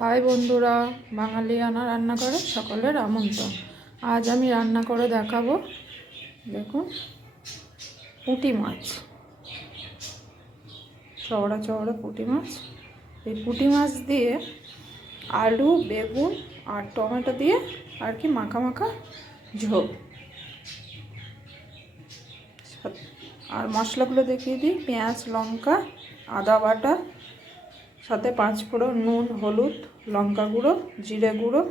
High বন্ধুরা, বাঙালিয়ানা রান্নাঘরে সকলের আমন্ত্রণ। আজ আমি রান্না করে দেখাবো, দেখুন, পুঁটি মাছ, চওড়া চওড়া পুঁটি মাছ। এই পুঁটি মাছ দিয়ে আলু, বেগুন আর টমেটো দিয়ে আর কি মাখা মাখা ঝোল। আর মশলাগুলো দেখিয়ে দিই: পেঁয়াজ, লঙ্কা, আদা বাটা, সাথে 5 ফোড়ন, নুন, হলুদ, লঙ্কা গুঁড়ো, জিরে গুঁড়ো।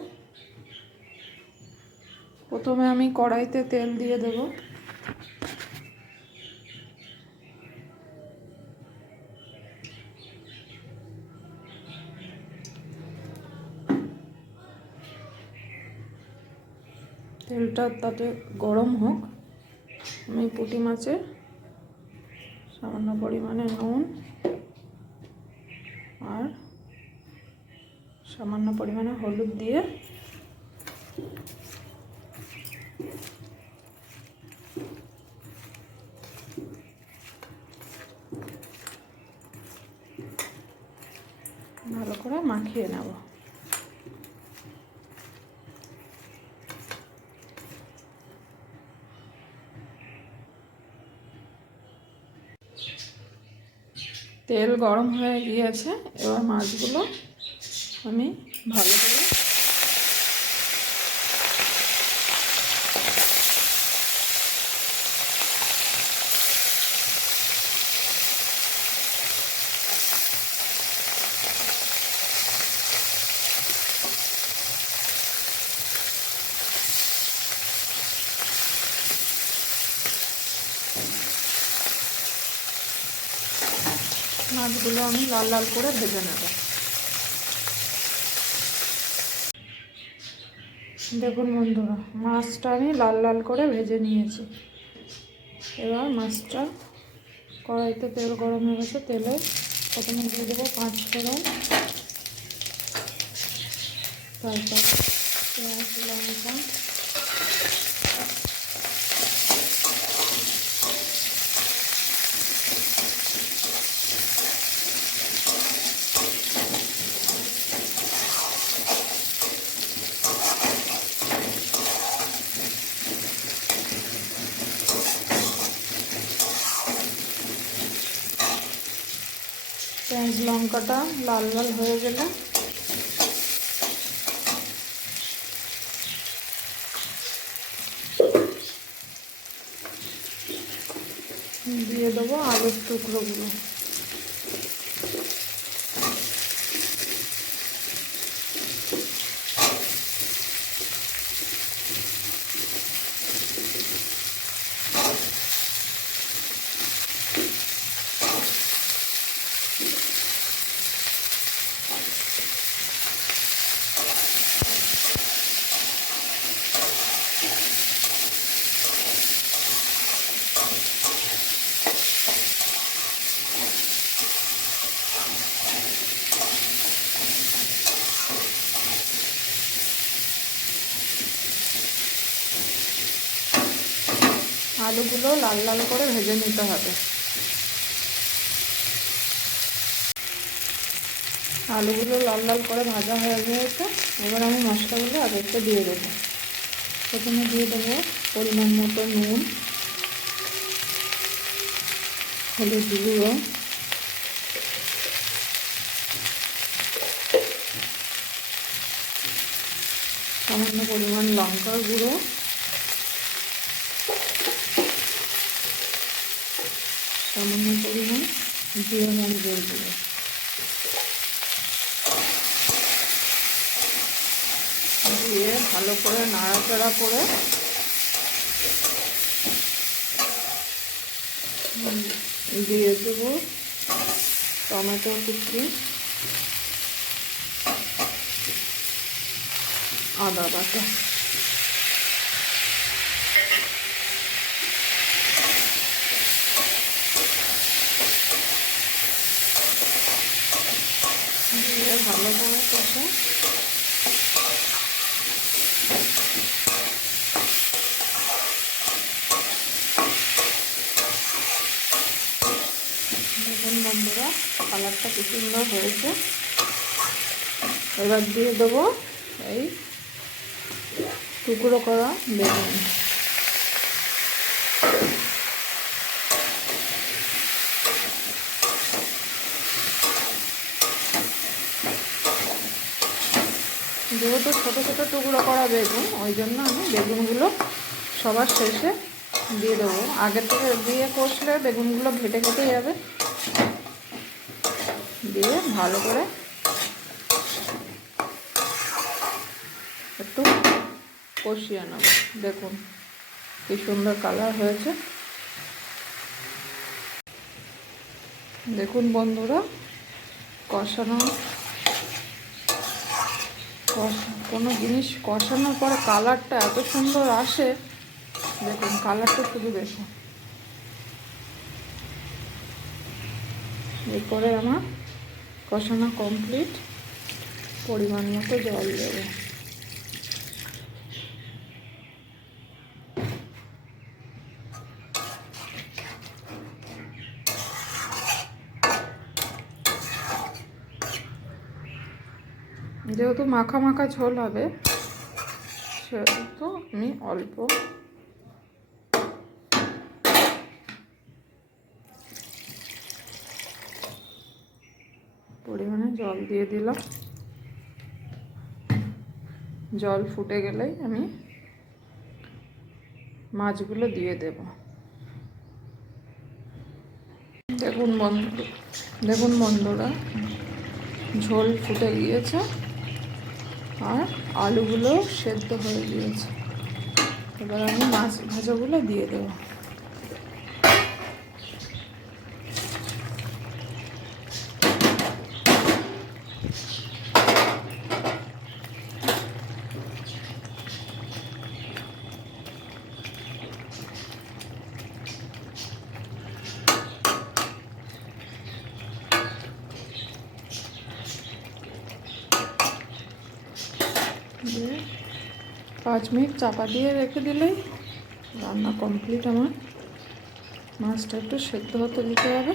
প্রথমে আমি কড়াইতে তেল দিয়ে দেব। তেলটা তাতে গরম হোক। আমি পুঁটি মাছে সামান্য পরিমাণে নুন আর সামান্য পরিমাণে হলুদ দিয়ে ভালো করে মাখিয়ে নেব। তেল গরম হয়ে গিয়েছে, এবার মাছগুলো আমি ভালো করে আমি লাল লাল করে ভেজে নেব। দেখুন বন্ধুরা, মাছটা আমি লাল লাল করে ভেজে নিয়েছি। এবার মাছটা, কড়াইতে তেল গরম হয়ে গেছে, তেলে প্রথমে দিয়ে দেবো 5 ফোড়ন, তারপর পেঁয়াজ, লঙ্কা, পেঁয়াজ লঙ্কাটা লাল লাল হয়ে গেলে দিয়ে দেবো আলুর টুকরোগুলো। আলুগুলো লাল লাল করে ভেজে নিতে হবে। আলুগুলো লাল লাল করে ভাজা হয়ে গিয়েছে, এবার আমি মশলাগুলো আগে একটু দিয়ে দেবো। প্রথমে দিয়ে দেবো পরিমাণ মতো নুন, হলুদ গুঁড়ো, সামান্য পরিমাণ লঙ্কার গুঁড়ো, সামান্য পরিমাণ জিরে মরিচের গুঁড়ো। দিয়ে ভালো করে নাড়াচাড়া করে দিয়ে দেবো টমেটো কুচি, আদা বাটা। দিয়ে ভালো করে কষে দেখুন বন্ধুরা, কালারটা কি সুন্দর হয়েছে। এবার দিয়ে দেবো এই টুকরো করা বেগুন। যেহেতু ছোটো ছোটো টুকরো করা বেগুন, ওই জন্য আমি বেগুনগুলো সবার শেষে দিয়ে দেবো। আগের থেকে দিয়ে কষলে বেগুনগুলো ঘেটে ঘেটে যাবে। দিয়ে ভালো করে একটু কষিয়ে নেব। দেখুন কি সুন্দর কালার হয়েছে। দেখুন বন্ধুরা, কোনো জিনিস কষানোর পরে কালারটা এত সুন্দর আসে। দেখুন কালারটা শুধু দেখুন। এরপরে আমার কষানো কমপ্লিট। পরিমাণ মতো জল দেবো। যেহেতু মাখা মাখা ঝোল হবে, সেহেতু আমি অল্প পরিমাণে জল দিয়ে দিলাম। জল ফুটে গেলেই আমি মাছগুলো দিয়ে দেব। দেখুন বন্ধুরা, ঝোল ফুটে গিয়েছে আর আলুগুলো সেদ্ধ হয়ে গিয়েছে। এবার আমি মাছ ভাজাগুলো দিয়ে দেবো। দিয়ে 5 মিনিট চাপা দিয়ে রেখে দিলেই রান্না কমপ্লিট আমার। মাছটা একটু সেদ্ধ হতে দিতে হবে।